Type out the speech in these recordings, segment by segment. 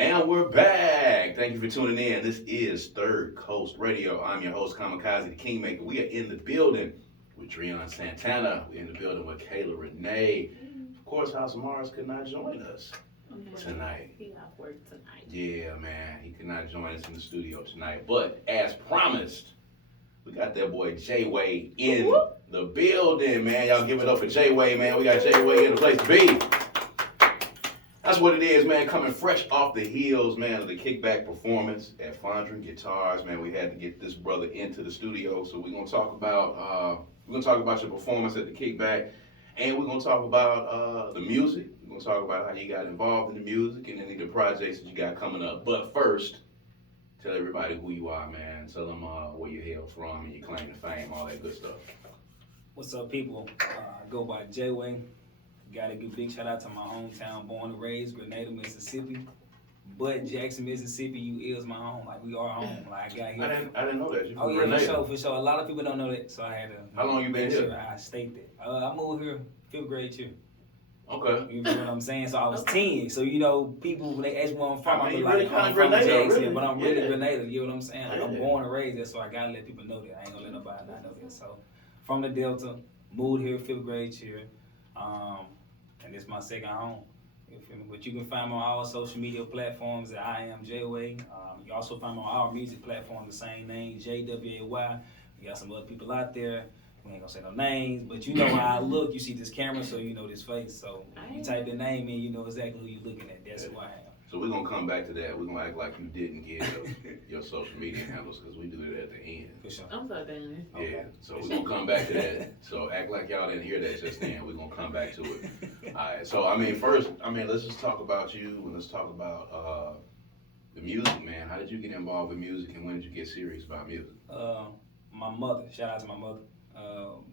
And we're back. Thank you for tuning in. This is Third Coast Radio. I'm your host, Kamikaze the Kingmaker. We are in the building with Jxn Santana. We're in the building with Kayla Renee. Of course, House of Mars could not join us tonight. He got work tonight. Yeah, man. He could not join us in the studio tonight. But as promised, we got that boy JWay in the building, man. Y'all give it up for JWay, man. We got JWay in the place to be. That's what it is, man. Coming fresh off the heels, man, of the Kickback Performance at Fondren Guitars, man. We had to get this brother into the studio, so we're gonna talk about your performance at the Kickback, and we're gonna talk about the music. We're gonna talk about how you got involved in the music and any of the projects that you got coming up. But first, tell everybody who you are, man. Tell them where you hail from and your claim to fame, all that good stuff. What's up, people? I go by JWay. Gotta give a big shout out to my hometown, born and raised, Grenada, Mississippi. But Jackson, Mississippi, you is my home. Like, we are home. Like, I got here. I didn't know that. You Oh, yeah, Grenada. for sure. A lot of people don't know that, so I had to. How long you been make here? sure I state that. I moved here 5th grade year. Okay. You know what I'm saying? So I was 10. So, you know, people, when they ask me where I'm from, I mean, I'm you like, really kinda I'm from Grenada, Jackson, really. but I'm really Yeah. Grenada. You know what I'm saying? Like, I'm Yeah. born and raised there, so I gotta let people know that. I ain't gonna let nobody not know that. So, from the Delta, moved here 5th grade year. And it's my second home. You feel me? But you can find me on all social media platforms at I am JWay. You also find me on our music platform, the same name, JWay. We got some other people out there. We ain't gonna say no names, but you know how I look. You see this camera, so you know this face. So you type the name in, you know exactly who you're looking at. That's who I am. So we're gonna come back to that. We're gonna act like you didn't get your social media handles because we do it at the end. For sure. I'm so done. Yeah. Okay. So we're gonna come back to that. So act like y'all didn't hear that just then. We're gonna come back to it. All right. So let's just talk about you and let's talk about the music, man. How did you get involved with music and when did you get serious about music? My mother. Shout out to my mother.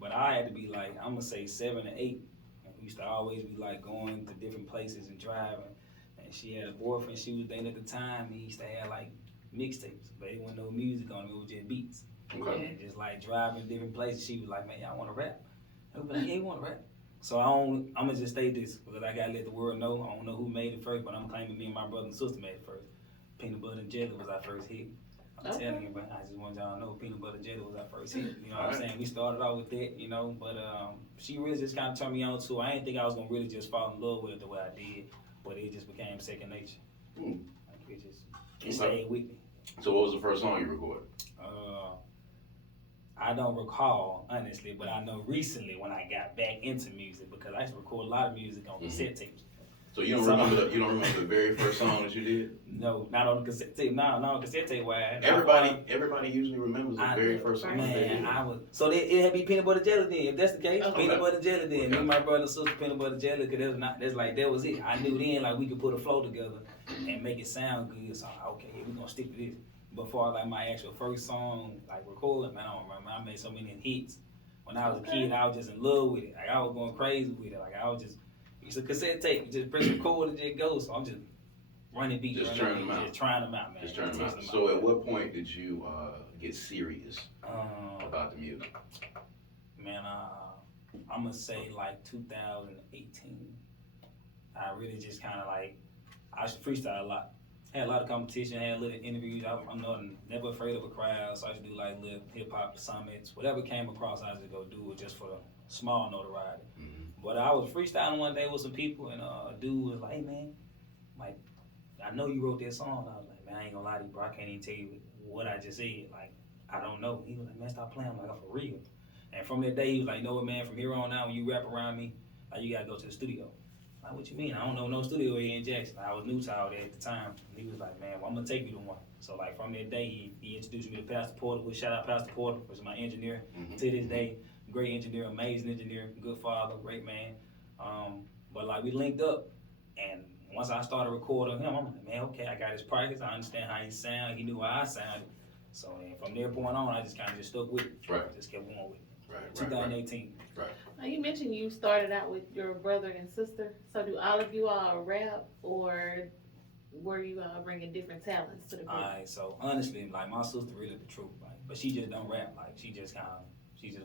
But I had to be like, I'm gonna say 7 or 8. And we used to always be like going to different places and driving. And she had a boyfriend she was dating at the time. He used to have like mixtapes, but it wasn't no music on it. It was just beats. Okay. And just like driving to different places, she was like, "Man, y'all want to rap?" I was like, "Yeah, you want to rap." So I'm gonna just state this because I gotta let the world know. I don't know who made it first, but I'm claiming me and my brother and sister made it first. Peanut butter and jelly was our first hit. I'm telling you, but I just want y'all to know peanut butter and jelly was our first hit. You know what I'm saying? We started out with that, you know, but she really just kind of turned me on to it. I didn't think I was gonna really just fall in love with it the way I did, but it just became second nature. Like it stayed with me. So what was the first song you recorded? I don't recall, honestly, but I know recently when I got back into music because I used to record a lot of music on cassette tapes. So you don't remember the very first song that you did? No, not on the cassette tape. No, not on cassette tape. Why? Everybody usually remembers the very first song that they did. So it had to be peanut butter jelly then. If that's the case, Okay. peanut butter jelly then. Me and my brother and sister peanut butter jelly because that was it. I knew then like we could put a flow together and make it sound good. So okay, we're gonna stick to this. Before like my actual first song, like recording, man, I don't remember. I made so many hits. When I was a kid, I was just in love with it. Like I was going crazy with it. Like I was just, it's a cassette tape. You just press record and it goes. So I'm just running beats, Just trying them out. just trying them out, man. Just turn them out. So at what point did you get serious about the music? Man, I'm gonna say like 2018. I really just kind of like, I used to freestyle a lot. Had a lot of competition, had little interviews. I'm never afraid of a crowd, so I used to do like little hip hop summits. Whatever came across, I used to go do it just for the small notoriety. Mm-hmm. But I was freestyling one day with some people, and a dude was like, "Hey man, like I know you wrote that song." I was like, "Man, I ain't gonna lie to you, bro. I can't even tell you what I just said. Like I don't know." He was like, "Man, stop playing." I'm like, "I'm for real." And from that day, he was like, "No, man. From here on out, when you rap around me, like you gotta go to the studio." Like, what you mean? I don't know no studio here in Jackson. I was new to all that at the time. And he was like, "Man, well, I'm gonna take you to one." So like from that day, he introduced me to Pastor Porter. Which shout out Pastor Porter, was my engineer to this day. Great engineer, amazing engineer, good father, great man. But like we linked up, and once I started recording him, I'm like, "Man, okay, I got his practice. I understand how he sound. He knew how I sounded." So then from there point on, I just kind of just stuck with it. Right. Just kept going with it. Right. 2018. Right. Now you mentioned you started out with your brother and sister. So do all of you all rap, or were you bringing different talents to the group? Alright, so honestly, like my sister really the truth, like, but she just don't rap. Like she just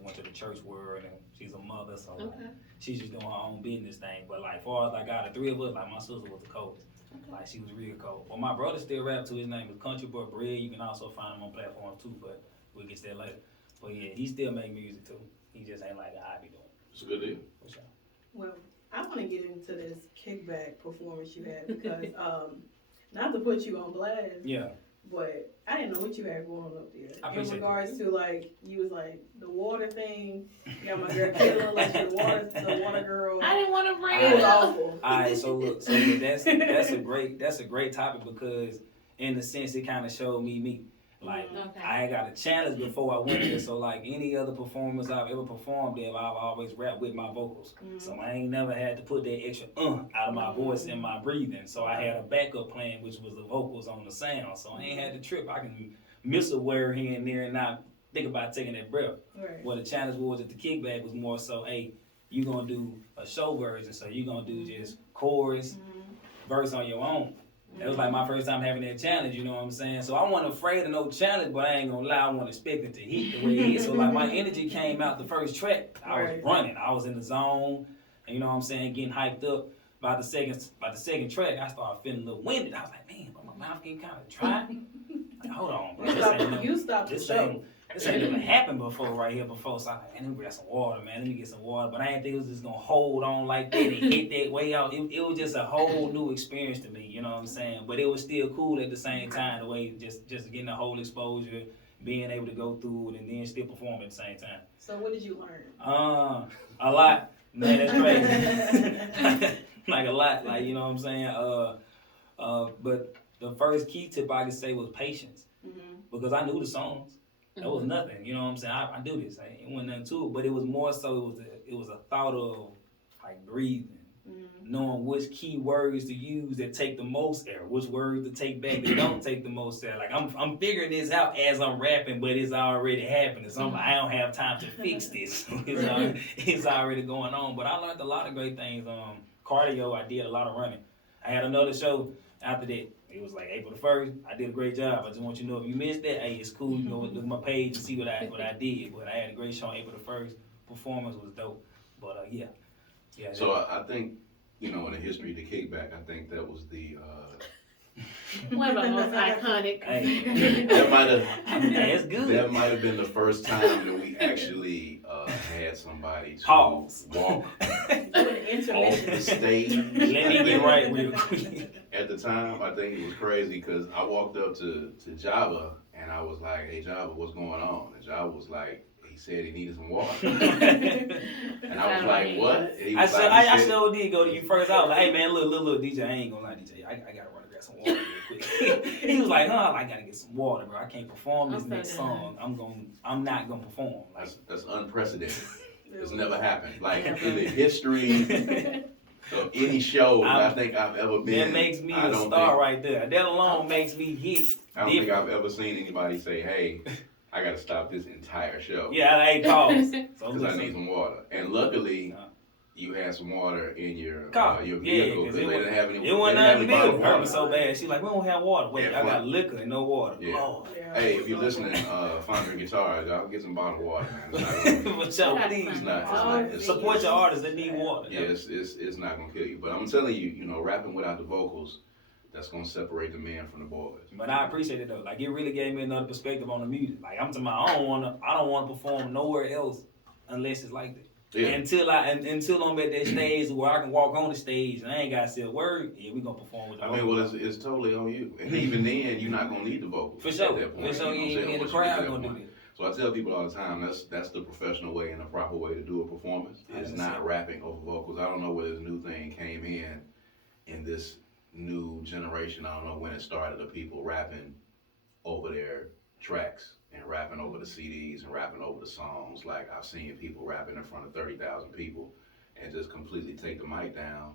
went to the church world and she's a mother, so like, she's just doing her own business thing. But like far as like out of 3 of us, like my sister was the coldest. Like, she was real cold. Well, my brother still rap too. His name is Country Boy Bread. You can also find him on platforms too, but we'll get to that later. But yeah, he still make music too. He just ain't like I be doing. It's a good deal. For sure. Well, I want to get into this kickback performance you had because, not to put you on blast, Yeah. but I didn't know what you had going on up there. I In appreciate regards to like, you was like the water thing. You got my girl Kayla, like the water girl. I didn't want to bring It it was up. awful. All right, so look, that's a great topic because in the sense it kind of showed me. Like, Okay. I had got a challenge before I went there, so like any other performance I've ever performed there, I've always rapped with my vocals. So I ain't never had to put that extra out of my voice and my breathing. So I had a backup plan, which was the vocals on the sound. So I ain't had to trip. I can miss a word here and there and not think about taking that breath. Right. What the challenge was at the kickback was more so, hey, you gonna do a show version, so you gonna do just chorus, verse on your own. That was like my first time having that challenge, you know what I'm saying? So I wasn't afraid of no challenge, but I ain't gonna lie, I wasn't expecting to hit the way it hit. So like my energy came out the first track. I was running. I was in the zone, and you know what I'm saying, getting hyped up. By the second track, I started feeling a little winded. I was like, man, but my mouth getting kind of dry. Like, hold on, bro. You stopped the show. This ain't never happened before right here before. So I was like, man, let me grab some water, man. Let me get some water. But I didn't think it was just gonna hold on like that and hit that way out. It was just a whole new experience to me, you know what I'm saying? But it was still cool at the same time, the way just getting the whole exposure, being able to go through it and then still perform at the same time. So what did you learn? A lot. Man, that's crazy. Like a lot, like, you know what I'm saying? But the first key tip I could say was patience. Because I knew the songs. That was nothing, you know what I'm saying? I do this. It wasn't nothing to it, but it was more so it was a thought of like breathing, knowing which key words to use that take the most air, which words to take back that don't take the most air. Like I'm figuring this out as I'm rapping, but it's already happening. So I'm like, I don't have time to fix this. It's already going on. But I learned a lot of great things. Cardio, I did a lot of running. I had another show after that. It was like April the 1st. I did a great job. I just want you to know if you missed that, hey, it's cool. You can go look at my page and see what I did. But I had a great show on April the 1st. Performance was dope. But yeah. So I think, you know, in the history of the kickback, I think that was the one of the most iconic. Hey, that might have that's good. That might have been the first time that we actually had somebody to Pause. walk Intermission. off the stage. Let me get right real quick. At the time, I think it was crazy because I walked up to Java and I was like, "Hey Java, what's going on?" And Java was like, he said he needed some water. And I was like, "What?" And he was I sure did go to you first. I was like, "Hey man, look, DJ, I ain't gonna lie, DJ, I gotta run and grab some water real quick." He was like, I gotta get some water, bro. I can't perform this next song. I'm not gonna perform. Like, that's unprecedented. It's never happened. Like in the history of any show I think I've ever been. That makes me a star right there. That alone makes me hit. I don't think I've ever seen anybody say, "Hey, I gotta stop this entire show." Yeah, I ain't pause. Because I need some water. And luckily, you had some water in your vehicle because they didn't have any. It wasn't nothing big. Hurt me water. so bad. She's like, "We don't have water." Wait, Yeah, I got liquor and no water. Yeah. Oh. Hey, if you're listening, Founder Guitars, y'all get some bottled water, man. But y'all, please, It's support your artists that need water. Yeah, it's not gonna kill you. But I'm telling you, you know, rapping without the vocals, that's gonna separate the man from the boys. But I appreciate it though. Like it really gave me another perspective on the music. Like I'm talking about, I don't wanna perform nowhere else unless it's like that. Yeah. Until I'm at that stage where I can walk on the stage and I ain't gotta say a word, yeah, we gonna perform with the vocals. I mean, well, it's totally on you. And even then, you're not gonna need the vocals. For sure. At that point, For sure, you in the crowd gonna do it. So I tell people all the time, that's the professional way and the proper way to do a performance. Is not rapping over vocals. I don't know where this new thing came in this new generation. I don't know when it started of people rapping over their tracks and rapping over the CDs and rapping over the songs. Like I've seen people rapping in front of 30,000 people and just completely take the mic down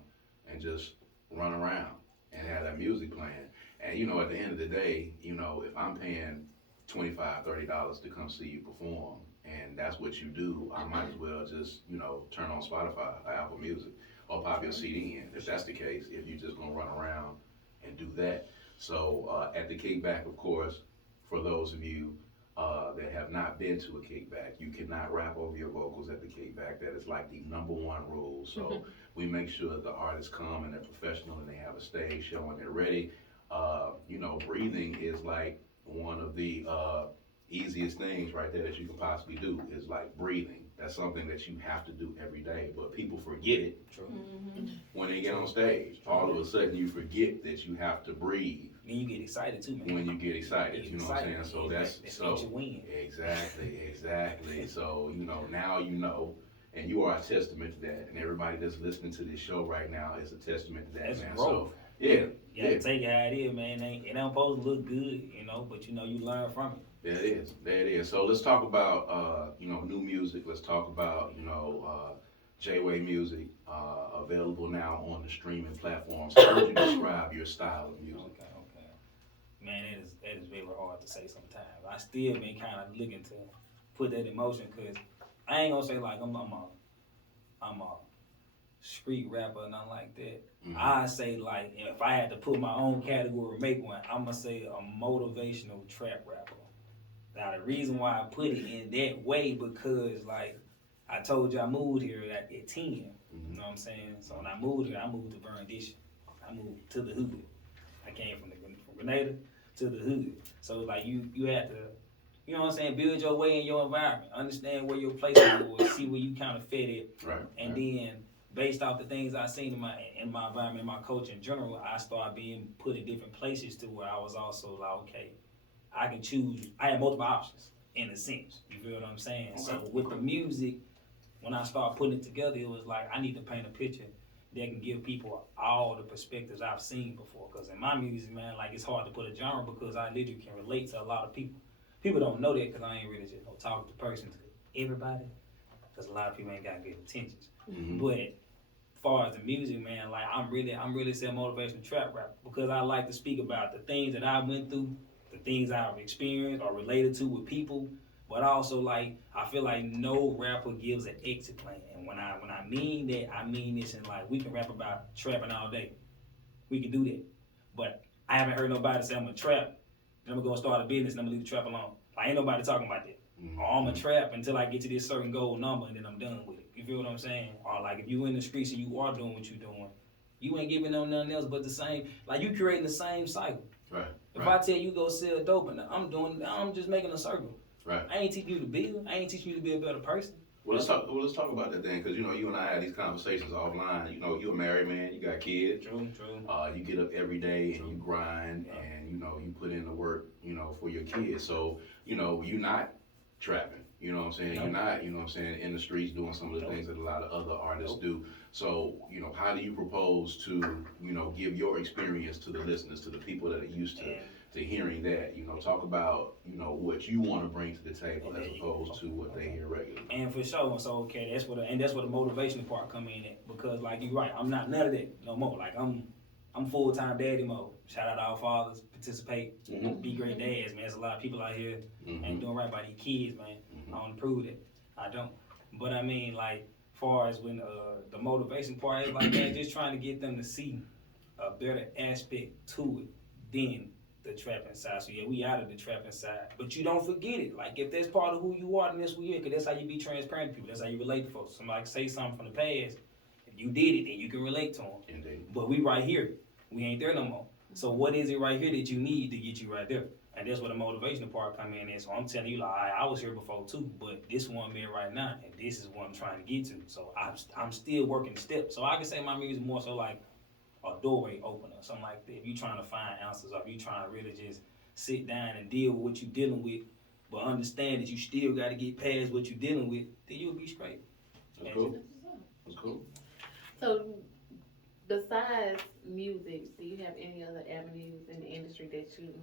and just run around and have that music playing. And you know, at the end of the day, you know, if I'm paying $25, $30 to come see you perform and that's what you do, I might as well just, you know, turn on Spotify or Apple Music or pop your CD in. If that's the case, if you're just gonna run around and do that. So at the Kickback, of course, for those of you that have not been to a kickback. You cannot rap over your vocals at the kickback. That is like the #1 rule. So we make sure that the artists come and they're professional and they have a stage show and they're ready. Breathing is like one of the easiest things right there that you can possibly do is like breathing. That's something that you have to do every day, but people forget it. True. When they get on stage. All of a sudden you forget that you have to breathe. Then you get excited too, man. When you get excited, you know what I'm saying? So that's so your win. exactly. So now and you are a testament to that. And everybody that's listening to this show right now is a testament to that, That's man. growth. So yeah. Take it how it is, man. It ain't supposed to look good, but you learn from it. There it is. So let's talk about new music. Let's talk about JWay music available now on the streaming platforms. How would you describe your style of music? Okay. Man, that is very hard to say sometimes. I still been kind of looking to put that in motion because I ain't gonna say like I'm a street rapper or nothing like that. Mm-hmm. I say like if I had to put my own category, make one, I'm gonna say a motivational trap rapper. Now the reason why I put it in that way because like I told you I moved here at 10. Mm-hmm. You know what I'm saying? So when I moved here, I moved to Vernon. I moved to the hood. I came from Grenada to the hood. So like you had to, you know what I'm saying, build your way in your environment. Understand where your place was, see where you kind of fit it. Right. And then based off the things I seen in my environment, my culture in general, I started being put in different places to where I was also like, okay, I can choose. I had multiple options in a sense. You feel what I'm saying? Okay. So with the music, when I started putting it together, it was like I need to paint a picture that can give people all the perspectives I've seen before. Because in my music, man, like it's hard to put a genre because I literally can relate to a lot of people. People don't know that because I ain't really just talk to person to everybody. Because a lot of people ain't got good intentions. Mm-hmm. But as far as the music, man, like I'm really saying motivational trap rap because I like to speak about the things that I went through, the things I've experienced or related to with people. But also, like, I feel like no rapper gives an exit plan. And when I mean that, I mean this in like, we can rap about trapping all day. We can do that. But I haven't heard nobody say I'm a trap, then I'm going to start a business and I'm going to leave the trap alone. Like, ain't nobody talking about that. Mm-hmm. Or I'm a trap until I get to this certain goal number and then I'm done with it. You feel what I'm saying? Or like, if you in the streets and you are doing what you're doing, you ain't giving them nothing else but the same, like you creating the same cycle. Right. If I tell you go sell dope and I'm just making a circle. Right. I ain't teaching you to build. I ain't teaching you to be a better person. Well, let's talk about that then, because you and I had these conversations offline. You're a married man, you got kids. True. You get up every day and you grind and you put in the work, for your kids. So you're not trapping. You know what I'm saying? Nope. You're not, in the streets doing some of the things that a lot of other artists do. So, how do you propose to, give your experience to the listeners, to the people that are used to hearing that? Talk about, what you want to bring to the table as opposed to what they hear regularly. And for sure, so okay, that's where the motivational part come in at. Because like you're right, I'm not none of that no more. Like I'm full-time daddy mode. Shout out to all fathers, participate, be great dads, man. There's a lot of people out here ain't doing right by these kids, man. I want to prove that. I don't. But I mean, like, far as when the motivation part is like, man, just trying to get them to see a better aspect to it than the trapping side. So yeah, we out of the trapping side. But you don't forget it. Like, if that's part of who you are, then that's who you are. Because that's how you be transparent to people. That's how you relate to folks. Somebody say something from the past. If you did it, then you can relate to them. Indeed. But we right here. We ain't there no more. So what is it right here that you need to get you right there? And that's where the motivational part come in. And so I'm telling you, like, I was here before too, but this one being right now, and this is what I'm trying to get to. So I'm still working steps. So I can say my music more so like a doorway opener, something like that. If you trying to find answers, or if you trying to really just sit down and deal with what you're dealing with, but understand that you still got to get past what you're dealing with, then you'll be straight. That's cool. That's cool. So, besides music, do you have any other avenues in the industry that you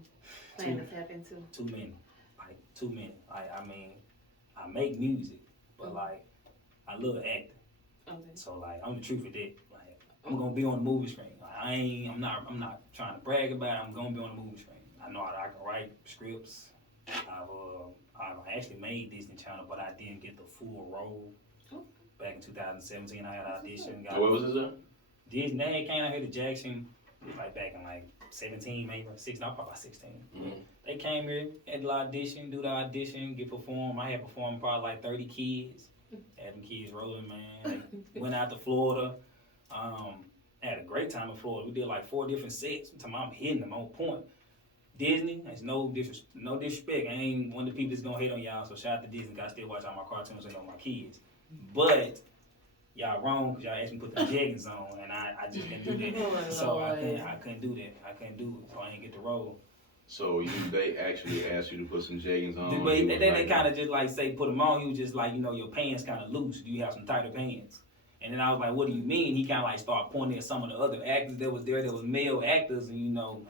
plan to tap into? Too many. I mean, I make music, but like, I love acting. Okay. So like, I'm the truth of that. Like, I'm gonna be on the movie screen. Like, I'm not trying to brag about it. I'm gonna be on the movie screen. I know I can write scripts. I've actually made Disney Channel, but I didn't get the full role. Back in 2017, I had audition. What was this? Disney came out here to Jackson. It was like back in like 17, maybe 16, I'm probably 16. Mhm. They came here, had the audition, do the audition, get performed. I had performed probably like 30 kids. Had them kids rolling, man. They went out to Florida. Had a great time in Florida. We did like 4 different sets. I'm hitting them on point. Disney, there's no disrespect. I ain't one of the people that's gonna hate on y'all, so shout out to Disney. I still watch all my cartoons and all my kids. But y'all wrong because y'all asked me to put the jeggings on, and I just couldn't do that. So I couldn't do that. I couldn't do it, so I ain't get the role. So they actually asked you to put some jeggings on? But they kind of just like say put them on. You just like, you know, your pants kind of loose. Do you have some tighter pants? And then I was like, what do you mean? He kind of like started pointing at some of the other actors that was there. There was male actors, and you know,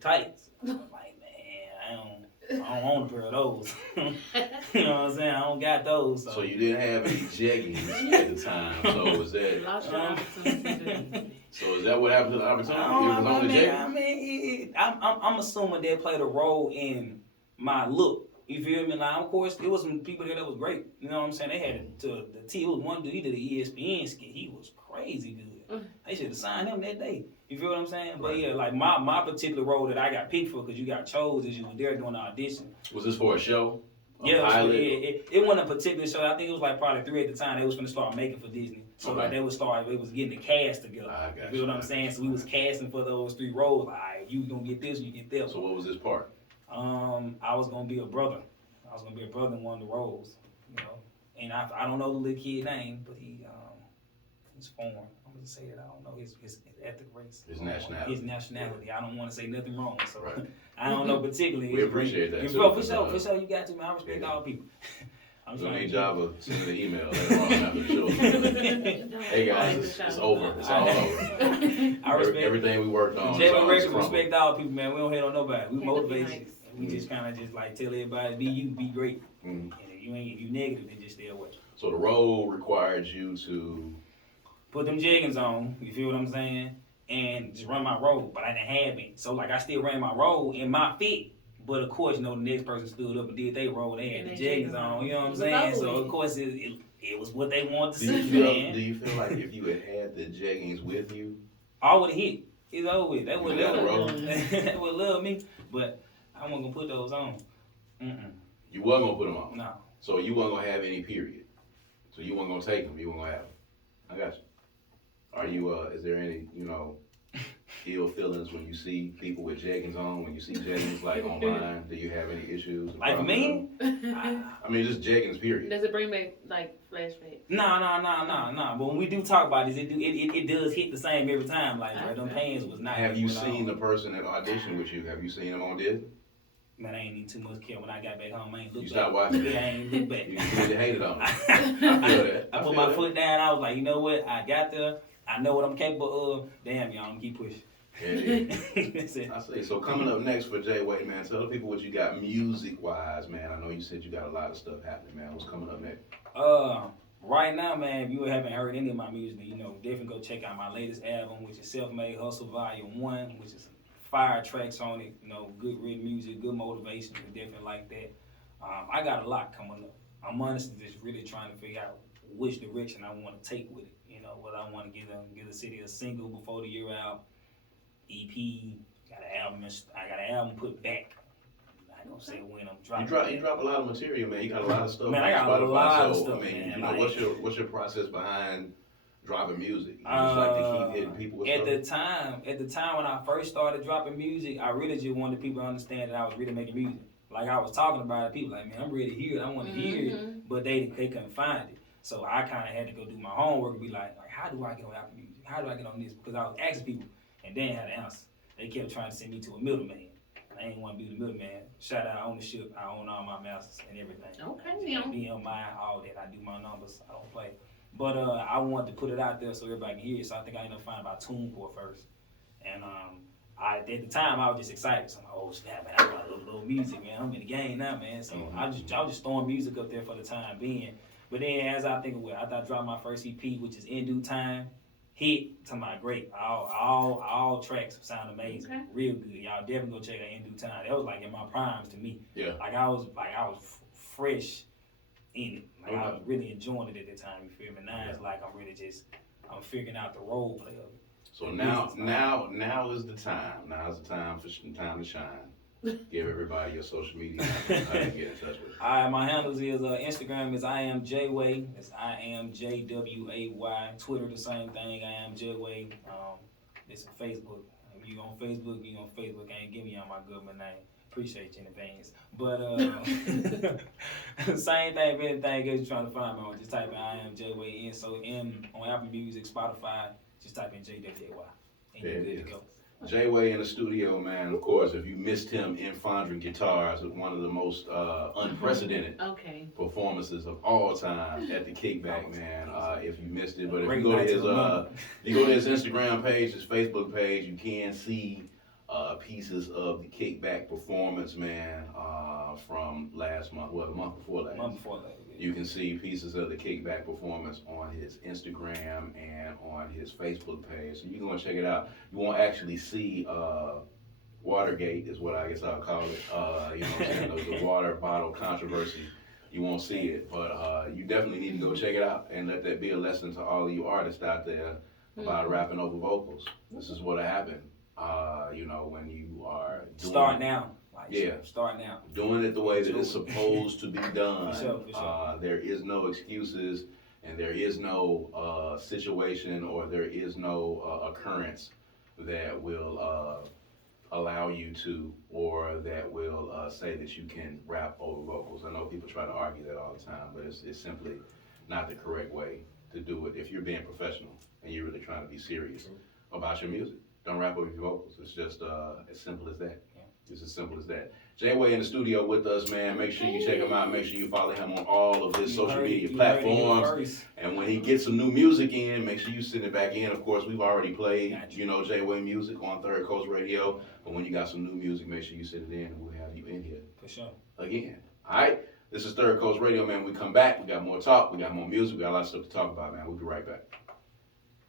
tights. I was like, man, I don't own a pair of those. You know what I'm saying? I don't got those. So you didn't have any jeggings at the time. So was that? Lost your opportunity. So is that what happened to the opportunity? It was on the jeggings? I'm assuming they played a role in my look. You feel me? Like, of course, there was some people there that was great. You know what I'm saying? They had it to the T. It was one dude, he did an ESPN skit. He was crazy good. They should have signed him that day. You feel what I'm saying? But yeah, like my particular role that I got picked for, because you got chose as you were there doing the audition. Was this for a show? It wasn't a particular show. I think it was like probably 3 at the time. They was going to start making for Disney. So like they was getting the cast together. You feel what I'm saying? So we was casting for those 3 roles. Like, all right, you gonna get this, you get that. So what was this part? I was gonna be a brother. I was gonna be a brother in one of the roles. You know, and I don't know the little kid name, but he's foreign. I'm gonna say that I don't know his ethnic race. His nationality. His nationality. I don't want to say nothing wrong. So I don't know particularly. We appreciate that. For sure, you got to, man. I respect all people. I'm doing trying a to job of sending an email later on after the show. Hey guys, it's over. It's all over. I respect everything we worked on. JWay Records respect all people, man. We don't hate on nobody. We motivate you. Nice. We just kind of just like tell everybody, be you, be great. And if you negative, then just stay away. So the role required you to put them jeggings on, you feel what I'm saying, and just run my role, but I didn't have it. So like I still ran my role in my fit, but of course, you know, the next person stood up and did their role, they had the jeggings on, you know what I'm saying? So of course it was what they wanted to see, man. Do you feel like if you had the jeggings with you, I would have hit. It's over with. They would that love me, but I wasn't gonna put those on. You wasn't gonna put them on? No. So you wasn't gonna have any, period. So you wasn't gonna take them, you wasn't gonna have them. I got you. Are you, is there any, you know, ill feelings when you see people with jeggings on, when you see jeggings like online? Do you have any issues? Like for me? I mean, just jeggings, period. Does it bring back like flashbacks? No. But when we do talk about this, it does hit the same every time. Like, them pants was not. Have you seen the person that auditioned with you? Have you seen them on Disney? Man, I ain't need too much care. When I got back home, I ain't look back. You stopped watching? Yeah, I ain't look back. You really hated on them. I feel that. I put my foot down. I was like, you know what? I got there. I know what I'm capable of. Damn, y'all, I'm gonna keep pushing. Yeah. That's it. I say, so coming up next for JWay, man, tell the people what you got music-wise, man. I know you said you got a lot of stuff happening, man. What's coming up next? Right now, man, if you haven't heard any of my music, you know, definitely go check out my latest album, which is Self-Made Hustle Volume 1, which is fire tracks on it, you know, good written music, good motivation, definitely like that. I got a lot coming up. I'm honestly just really trying to figure out which direction I want to take with it. You know, whether I want to give the city a single before the year out, EP, got an album put back. I ain't gonna say when I'm dropping. You drop a lot of material, man. You got a lot of stuff. Man, I got a lot of stuff. I mean, man. you know, like, what's your process behind dropping music? You just like to keep hitting people with stuff? At the time when I first started dropping music, I really just wanted people to understand that I was really making music. Like I was talking about it, people like, man, I'm ready to hear it. I want to hear it, but they couldn't find it. So I kind of had to go do my homework and be like, how do I get on Apple Music? How do I get on this? Because I was asking people, and they didn't have the answer. They kept trying to send me to a middleman. I ain't want to be the middleman. Shout out ownership. I own all my masters and everything. Okay, now. BMI, all that. I do my numbers. I don't play. But I wanted to put it out there so everybody can hear it. So I think I ended up finding about TuneCore first. And at the time, I was just excited. So I'm like, oh, snap, man, I got a little music, man. I'm in the game now, man. So I was just throwing music up there for the time being. But then as I think of it, after I dropped my first EP, which is In Due Time, hit to my great. All tracks sound amazing. Okay. Real good. Y'all definitely go check out In Due Time. That was like in my primes to me. Yeah. Like I was fresh in it. Like I was really enjoying it at the time, you feel me? Now it's like I'm figuring out the role play of it. So now is the time. Now is the time time to shine. Give everybody your social media how to get in touch with you. Alright, my handles is Instagram is I am JWay. It's IamJWay. Twitter the same thing. I am JWay. It's a Facebook. If you on Facebook, you on Facebook. Can't give me on my government name. Appreciate you in advance. But same thing. If anything else you're trying to find me on, just type in I am JWay. So M on Apple Music, Spotify. Just type in JWay. And you're good to go. JWay in the studio, man. Of course, if you missed him in Fondren Guitars with one of the most unprecedented performances of all time at the Kickback, man. If you missed it, but if you go to his Instagram page, his Facebook page, you can see pieces of the Kickback Performance, man, from last month, the month before last. You can see pieces of the Kickback Performance on his Instagram and on his Facebook page. So you can go and check it out. You won't actually see Watergate is what I guess I'll call it. You know what I'm saying? The water bottle controversy. You won't see it, but you definitely need to go check it out and let that be a lesson to all of you artists out there about rapping over vocals. This is what'll happen. You know, when you are Start now. Start now. Doing it the way that it's supposed to be done. For sure. There is no excuses, and there is no situation or there is no occurrence that will allow you to, or that will say that you can rap over vocals. I know people try to argue that all the time, but it's simply not the correct way to do it if you're being professional and you're really trying to be serious about your music. Don't rap over your vocals. It's just as simple as that. It's as simple as that. JWay in the studio with us, man. Make sure you check him out. Make sure you follow him on all of his social media platforms. And when he gets some new music in, make sure you send it back in. Of course, we've already played, JWay music on Third Coast Radio. But when you got some new music, make sure you send it in, and we'll have you in here. For sure. Again. All right? This is Third Coast Radio, man. We come back. We got more talk. We got more music. We got a lot of stuff to talk about, man. We'll be right back.